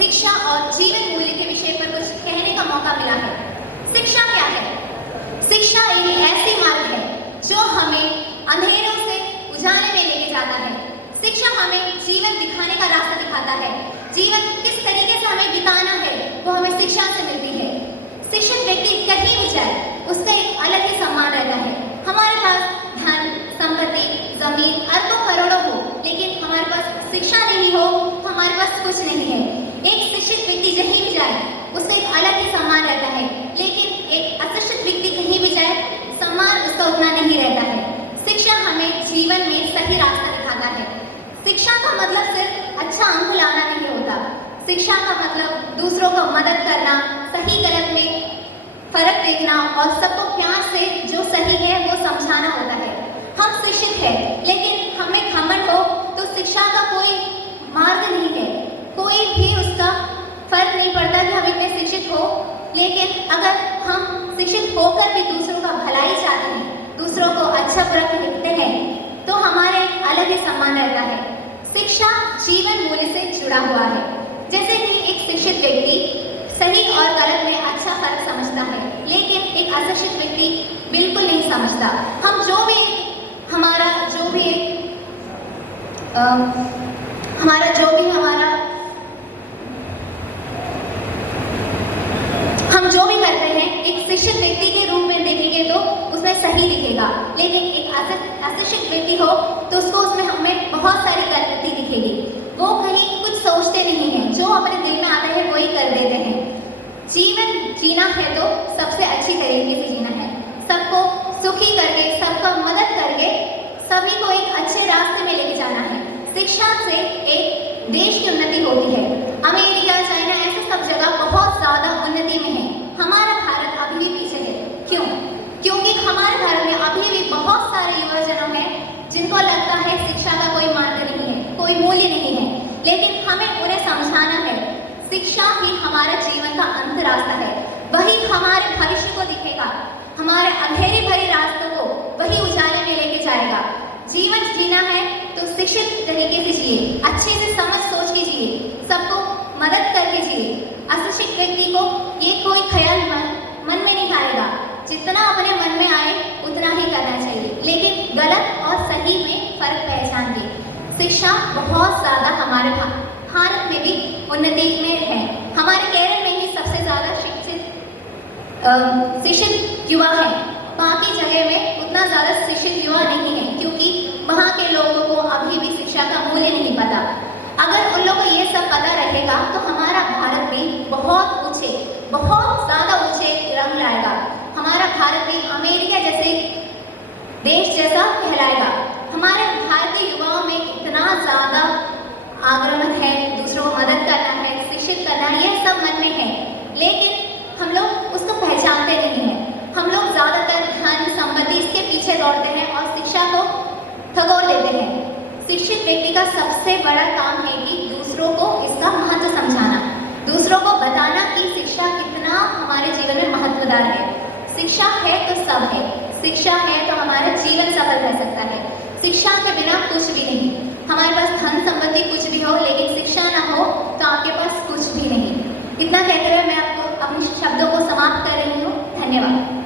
शिक्षा और जीवन मूल्य के विषय पर कुछ कहने का मौका मिला है। शिक्षा क्या है? शिक्षा एक ऐसी मार्ग है जो हमें अंधेरों से उजाले में लेके जाता है। शिक्षा हमें जीवन दिखाने का रास्ता दिखाता है। जीवन किस तरीके से हमें बिताना है वो हमें शिक्षा से मिलती है। शिक्षित व्यक्ति कहीं भी जाए उसका एक अलग ही सम्मान रहता है। हमारे पास धन, संपत्ति, जमीन, अरबों करोड़ों हो, लेकिन हमारे पास शिक्षा नहीं हो तो हमारे पास कुछ नहीं है। एक शिक्षित व्यक्ति कहीं भी जाए उसका एक अलग ही सम्मान रहता है, लेकिन एक अशिक्षित व्यक्ति कहीं भी जाए सम्मान उसका उतना नहीं रहता है। शिक्षा हमें जीवन में सही रास्ता दिखाता है। शिक्षा का मतलब सिर्फ अच्छा अंक लाना नहीं होता। शिक्षा का मतलब दूसरों को मदद करना, सही गलत में फर्क देखना और सबको प्यार से जो सही है वो समझाना होता है। हम शिक्षित हैं, लेकिन हमें घमंड हो तो शिक्षा का कोई मार्ग नहीं है। कोई भी उसका फर्क नहीं पड़ता कि हम इतने शिक्षित हो, लेकिन अगर हम शिक्षित होकर भी दूसरों का भलाई चाहते हैं, दूसरों को अच्छा बुरा लिखते हैं, तो हमारे अलग ही सम्मान रहता है। शिक्षा जीवन मूल्य से जुड़ा हुआ है। जैसे कि एक शिक्षित व्यक्ति सही और गलत में अच्छा फर्क समझता है, लेकिन एक अशिक्षित व्यक्ति बिल्कुल नहीं समझता। हम जो भी हमारा करते हैं एक शिक्षित व्यक्ति के रूप में देखेंगे तो उसमें सही दिखेगा, लेकिन एक अशिक्षित व्यक्ति हो तो उसको उसमें हमें बहुत सारी गलती दिखेगी। वो कहीं कुछ सोचते नहीं हैं, जो अपने दिल में आता है वही कर देते हैं। जीवन जीना है तो सबसे अच्छी तरीके से जीना है, सबको सुखी करके, सबका मदद करके सभी को एक अच्छे रास्ते में लेके जाना है। शिक्षा से एक देश की उन्नति होती है। अमेरिका, चाइना, ऐसे सब जगह बहुत ज़्यादा उन्नति में है। हमारा भारत अभी भी पीछे है। क्यों? क्योंकि हमारे भारत में अभी भी बहुत सारे युवजनों हैं जिनको लगता है शिक्षा का कोई मार्ग नहीं है, कोई मूल्य नहीं है, लेकिन हमें उन्हें समझाना है शिक्षा ही हमारे जीवन का अंत रास्ता है। वही हमारे भविष्य को दिखेगा, हमारे अंधेरे भरे रास्तों को वही उजाले में लेके जाएगा। जीवन जीना है तो शिक्षित तरीके से जिए, अच्छे से समझ सोच के जिए, सबको मदद करके जिए। अशिक्षित व्यक्ति को ये कोई ख्याल मन में नहीं आएगा। जितना अपने मन में आए उतना ही करना चाहिए, लेकिन गलत और सही में फर्क पहचान के। शिक्षा बहुत ज़्यादा हमारे भारत में भी उन्नति में है। हमारे केरल में ही सबसे ज़्यादा शिक्षित युवा है। बाकी जगह में उतना ज़्यादा शिक्षित युवा नहीं है, क्योंकि वहाँ के लोगों को अभी भी शिक्षा का मूल्य नहीं पता। अगर उन लोगों को ये सब पता रहेगा तो हमारा भारत भी बहुत ज़्यादा ऊंचे रंग लाएगा। हमारा भारत भी अमेरिका जैसे देश जैसा कहलाएगा। हमारे भारतीय युवाओं में इतना ज़्यादा आग्रह है, दूसरों को मदद करना है, शिक्षित करना है, यह सब मन में है, लेकिन हम लोग उसको पहचानते नहीं हैं। हम लोग ज़्यादातर धन, संपत्ति इसके पीछे दौड़ते हैं और शिक्षा को ठगोर लेते हैं। शिक्षित व्यक्ति का सबसे बड़ा काम है कि दूसरों को इसका महत्व समझाना, दूसरों को बताना कि शिक्षा कितना हमारे जीवन में महत्वदार है। शिक्षा है तो सब है, शिक्षा है तो हमारा जीवन सफल रह सकता है। शिक्षा के बिना कुछ भी नहीं। हमारे पास धन संपत्ति कुछ भी हो, लेकिन शिक्षा ना हो तो आपके पास कुछ भी नहीं। इतना कहकर मैं आपको अपने शब्दों को समाप्त कर रही हूँ। धन्यवाद।